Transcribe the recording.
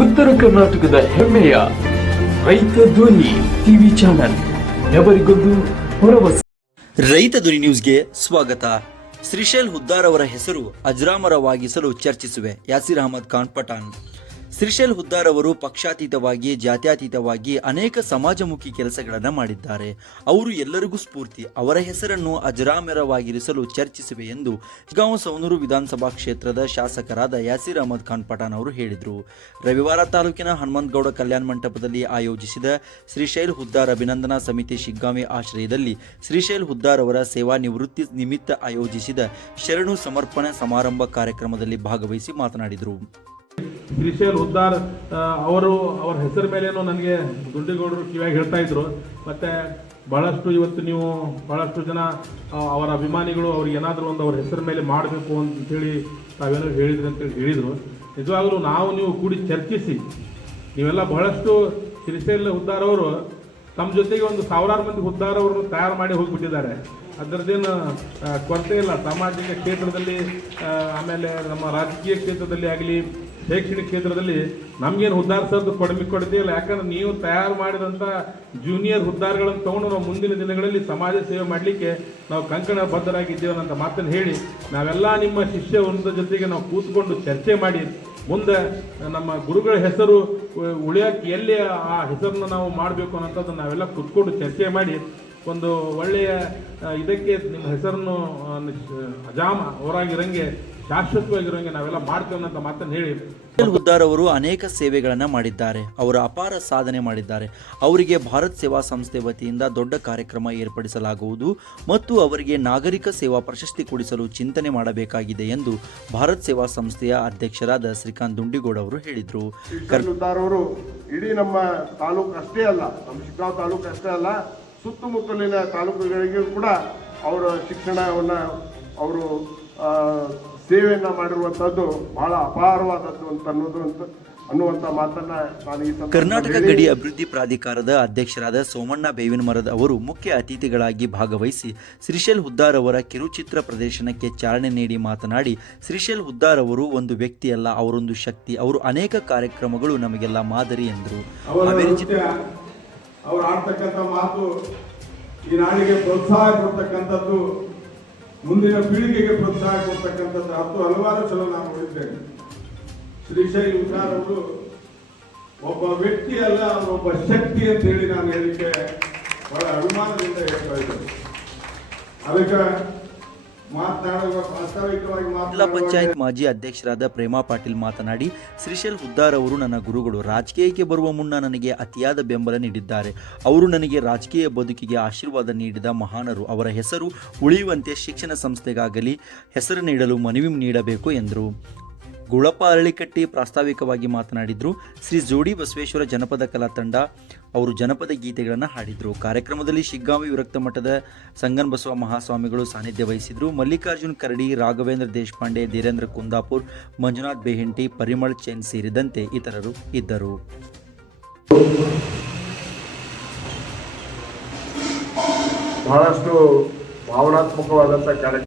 ಉತ್ತರ ಕರ್ನಾಟಕದ ಹೆಮ್ಮೆಯ ರೈತ ಧ್ವನಿ ಟಿವಿ ಚಾನೆಲ್ ఎవరిಗೊಂದು ಭರವಸೆ. ರೈತ ಧ್ವನಿ ನ್ಯೂಸ್ಗೆ ಸ್ವಾಗತ. ಶ್ರೀಶೈಲ್ ಹುದ್ದಾರ್ ಅವರ ಹೆಸರು ಅಜರಾಮರವಾಗಿಸಲು ಚರ್ಚಿಸುವೆ ಯಾಸಿರ್ ಅಹಮದ್ ಖಾನ್ ಪಠಾಣ್. ಶ್ರೀಶೈಲ್ ಹುದ್ದಾರ್ ಅವರು ಪಕ್ಷಾತೀತವಾಗಿ ಜಾತ್ಯತೀತವಾಗಿ ಅನೇಕ ಸಮಾಜಮುಖಿ ಕೆಲಸಗಳನ್ನು ಮಾಡಿದ್ದಾರೆ. ಅವರು ಎಲ್ಲರಿಗೂ ಸ್ಫೂರ್ತಿ. ಅವರ ಹೆಸರನ್ನು ಅಜರಾಮರವಾಗಿರಿಸಲು ಚರ್ಚಿಸುವೆ ಎಂದು ಶಿಗ್ಗಾಂವ ಸವಣೂರು ವಿಧಾನಸಭಾ ಕ್ಷೇತ್ರದ ಶಾಸಕರಾದ ಯಾಸಿರ್ ಅಹಮದ್ ಖಾನ್ ಪಠಾಣ್ ಅವರು ಹೇಳಿದರು. ರವಿವಾರ ತಾಲೂಕಿನ ಹನುಮಂತಗೌಡ ಕಲ್ಯಾಣ ಮಂಟಪದಲ್ಲಿ ಆಯೋಜಿಸಿದ ಶ್ರೀಶೈಲ್ ಹುದ್ದಾರ್ ಅಭಿನಂದನಾ ಸಮಿತಿ ಶಿಗ್ಗಾಂವಿ ಆಶ್ರಯದಲ್ಲಿ ಶ್ರೀಶೈಲ್ ಹುದ್ದಾರ್ ಅವರ ಸೇವಾ ನಿವೃತ್ತಿ ನಿಮಿತ್ತ ಆಯೋಜಿಸಿದ ಶರಣು ಸಮರ್ಪಣೆ ಸಮಾರಂಭ ಕಾರ್ಯಕ್ರಮದಲ್ಲಿ ಭಾಗವಹಿಸಿ ಮಾತನಾಡಿದರು. ಶ್ರೀಶೈಲ್ ಹುದ್ದಾರ್ ಅವರ ಹೆಸರ ಮೇಲೇನೋ ನನಗೆ ದುಂಡಿಗೌಡರು ಕಿವಿಯಾಗಿ ಹೇಳ್ತಾ ಇದ್ರು. ಮತ್ತು ಭಾಳಷ್ಟು ಇವತ್ತು ನೀವು ಭಾಳಷ್ಟು ಜನ ಅವರ ಅಭಿಮಾನಿಗಳು ಅವ್ರಿಗೆ ಏನಾದರೂ ಒಂದು ಅವ್ರ ಹೆಸರ ಮೇಲೆ ಮಾಡಬೇಕು ಅಂತೇಳಿ ತಾವೇನೋ ಹೇಳಿದ್ರಿ ಅಂತೇಳಿ ಹೇಳಿದರು. ನಿಜವಾಗಲೂ ನೀವು ಕೂಡಿ ಚರ್ಚಿಸಿ ನೀವೆಲ್ಲ ಬಹಳಷ್ಟು ಶ್ರೀಶೈಲ್ ಹುದ್ದಾರ್ ಅವರು ತಮ್ಮ ಜೊತೆಗೆ ಒಂದು 1000 ಮಂದಿ ಹುದ್ದಾರ್ ಅವರನ್ನು ತಯಾರು ಮಾಡಿ ಹೋಗಿಬಿಟ್ಟಿದ್ದಾರೆ. ಅದರದ್ದೇನು ಕೊರತೆ ಇಲ್ಲ. ಸಾಮಾಜಿಕ ಕ್ಷೇತ್ರದಲ್ಲಿ ಆಮೇಲೆ ನಮ್ಮ ರಾಜಕೀಯ ಕ್ಷೇತ್ರದಲ್ಲಿ ಆಗಲಿ ಶೈಕ್ಷಣಿಕ ಕ್ಷೇತ್ರದಲ್ಲಿ ನಮಗೇನು ಹುದ್ದಾರ್ಸೋದು ಕೊಡದೇ ಇಲ್ಲ. ಯಾಕಂದ್ರೆ ನೀವು ತಯಾರು ಮಾಡಿದಂಥ ಜೂನಿಯರ್ ಹುದ್ದಾರ್ಗಳನ್ನು ತೊಗೊಂಡು ನಾವು ಮುಂದಿನ ದಿನಗಳಲ್ಲಿ ಸಮಾಜ ಸೇವೆ ಮಾಡಲಿಕ್ಕೆ ನಾವು ಕಂಕಣ ಬದ್ಧರಾಗಿದ್ದೇವೆ ಅಂತ ಮಾತನ್ನು ಹೇಳಿ ನಾವೆಲ್ಲ ನಿಮ್ಮ ಶಿಷ್ಯ ವೃಂದದ ಜೊತೆಗೆ ನಾವು ಕೂತ್ಕೊಂಡು ಚರ್ಚೆ ಮಾಡಿ ಮುಂದೆ ನಮ್ಮ ಗುರುಗಳ ಹೆಸರು ಉಳಿಯೋಕ್ಕೆ ಎಲ್ಲಿ ಆ ಹೆಸರನ್ನು ನಾವು ಮಾಡಬೇಕು ಅನ್ನೋಂಥದ್ದು ನಾವೆಲ್ಲ ಕೂತ್ಕೊಂಡು ಚರ್ಚೆ ಮಾಡಿ ಒಂದು ಒಳ್ಳೆಯ ಇದಕ್ಕೆ ನಿಮ್ಮ ಹೆಸರನ್ನು ಅಜಾಮ ಅವರಾಗಿರಂಗೆ ಶಾಶ್ವತವಾಗಿರೋಂಗೆ ನಾವೆಲ್ಲ ಮಾಡ್ತೇವೆ ಅಂತ ಮಾತನ್ನು ಹೇಳಿ ಶ್ರೀಶೈಲ್ ಹುದ್ದಾರ್ ಅವರು ಅನೇಕ ಸೇವೆಗಳನ್ನು ಮಾಡಿದ್ದಾರೆ. ಅವರು ಅಪಾರ ಸಾಧನೆ ಮಾಡಿದ್ದಾರೆ. ಅವರಿಗೆ ಭಾರತ್ ಸೇವಾ ಸಂಸ್ಥೆ ವತಿಯಿಂದ ದೊಡ್ಡ ಕಾರ್ಯಕ್ರಮ ಏರ್ಪಡಿಸಲಾಗುವುದು ಮತ್ತು ಅವರಿಗೆ ನಾಗರಿಕ ಸೇವಾ ಪ್ರಶಸ್ತಿ ಕೊಡಿಸಲು ಚಿಂತನೆ ಮಾಡಬೇಕಾಗಿದೆ ಎಂದು ಭಾರತ್ ಸೇವಾ ಸಂಸ್ಥೆಯ ಅಧ್ಯಕ್ಷರಾದ ಶ್ರೀಕಾಂತ್ ದುಂಡಿಗೌಡ ಅವರು ಹೇಳಿದರು. ಹುದ್ದಾರ್ ಅವರು ಇಡೀ ನಮ್ಮ ತಾಲೂಕು ಅಷ್ಟೇ ಅಲ್ಲ, ನಮ್ಮ ಶಿಗ್ಗಾಂವ ತಾಲೂಕು ಅಷ್ಟೇ ಅಲ್ಲ, ಸುತ್ತಮುತ್ತಲಿನ ತಾಲೂಕುಗಳಿಗೂ ಕೂಡ ಅವರ ಶಿಕ್ಷಣವನ್ನು ಅವರು ಸೇವೆಯನ್ನು ಮಾಡಿರುವಂಥದ್ದು ಬಹಳ ಅಪಾರವಾದದ್ದು ಅಂತ ಅನ್ನುವಂಥ ಮಾತನ್ನ ನಾನು ಕರ್ನಾಟಕ ಗಡಿ ಅಭಿವೃದ್ಧಿ ಪ್ರಾಧಿಕಾರದ ಅಧ್ಯಕ್ಷರಾದ ಸೋಮಣ್ಣ ಬೇವಿನಮರದ ಅವರು ಮುಖ್ಯ ಅತಿಥಿಗಳಾಗಿ ಭಾಗವಹಿಸಿ ಶ್ರೀಶೈಲ್ ಹುದ್ದಾರ್ ಅವರ ಕಿರುಚಿತ್ರ ಪ್ರದರ್ಶನಕ್ಕೆ ಚಾಲನೆ ನೀಡಿ ಮಾತನಾಡಿ, ಶ್ರೀಶೈಲ್ ಹುದ್ದಾರ್ ಅವರು ಒಂದು ವ್ಯಕ್ತಿಯಲ್ಲ, ಅವರೊಂದು ಶಕ್ತಿ. ಅವರು ಅನೇಕ ಕಾರ್ಯಕ್ರಮಗಳು ನಮಗೆಲ್ಲ ಮಾದರಿ ಎಂದರು. ಅವರು ಆಡ್ತಕ್ಕಂಥ ಮಾತು ಈ ನಾಡಿಗೆ ಪ್ರೋತ್ಸಾಹ ಕೊಡ್ತಕ್ಕಂಥದ್ದು, ಮುಂದಿನ ಪೀಳಿಗೆಗೆ ಪ್ರೋತ್ಸಾಹ ಕೊಡ್ತಕ್ಕಂಥದ್ದು ಹಲವಾರು ಸಲ ನಾನು ನೋಡಿದ್ದೇನೆ. ಶ್ರೀಶೈಲ್ ಹುದ್ದಾರ್ ಅವರು ಒಬ್ಬ ವ್ಯಕ್ತಿ ಅಲ್ಲ, ಒಬ್ಬ ಶಕ್ತಿ ಅಂತ ಹೇಳಿ ನಾನು ಹೇಳಿಕೆ ಬಹಳ ಅಭಿಮಾನದಿಂದ ಹೇಳ್ತಾ ಇದ್ದೇನೆ. ಅದಕ್ಕೆ ಜಿಲ್ಲಾ ಪಂಚಾಯತ್ ಮಾಜಿ ಅಧ್ಯಕ್ಷರಾದ ಪ್ರೇಮಾ ಪಾಟೀಲ್ ಮಾತನಾಡಿ, ಶ್ರೀಶೈಲ್ ಹುದ್ದಾರ್ ಅವರು ನನ್ನ ಗುರುಗಳು. ರಾಜಕೀಯಕ್ಕೆ ಬರುವ ಮುನ್ನ ನನಗೆ ಅತಿಯಾದ ಬೆಂಬಲ ನೀಡಿದ್ದಾರೆ. ಅವರು ನನಗೆ ರಾಜಕೀಯ ಬದುಕಿಗೆ ಆಶೀರ್ವಾದ ನೀಡಿದ ಮಹಾನರು. ಅವರ ಹೆಸರು ಉಳಿಯುವಂತೆ ಶಿಕ್ಷಣ ಸಂಸ್ಥೆಗಾಗಲಿ ಹೆಸರು ನೀಡಲು ಮನವಿ ನೀಡಬೇಕು ಎಂದರು. ಗುಳಪ್ಪ ಅರಳಿಕಟ್ಟಿ ಪ್ರಾಸ್ತಾವಿಕವಾಗಿ ಮಾತನಾಡಿದರು. ಶ್ರೀ ಜೋಡಿ ಬಸವೇಶ್ವರ ಜನಪದ ಕಲಾ ತಂಡ ಅವರು ಜನಪದ ಗೀತೆಗಳನ್ನು ಹಾಡಿದರು. ಕಾರ್ಯಕ್ರಮದಲ್ಲಿ ಶಿಗ್ಗಾಂವಿ ವಿರಕ್ತ ಮಠದ ಸಂಗನ್ ಬಸವ ಮಹಾಸ್ವಾಮಿಗಳು ಸಾನ್ನಿಧ್ಯ ವಹಿಸಿದರು. ಮಲ್ಲಿಕಾರ್ಜುನ್ ಕರಡಿ, ರಾಘವೇಂದ್ರ ದೇಶಪಾಂಡೆ, ಧೀರೇಂದ್ರ ಕುಂದಾಪುರ್, ಮಂಜುನಾಥ್ ಬೇಹೆಂಟಿ, ಪರಿಮಳ್ ಚೆನ್ ಸೇರಿದಂತೆ ಇತರರು ಇದ್ದರು. ಬಹಳಷ್ಟು ಭಾವನಾತ್ಮಕವಾದಂಥ ಕಾರ್ಯಕ್ರಮ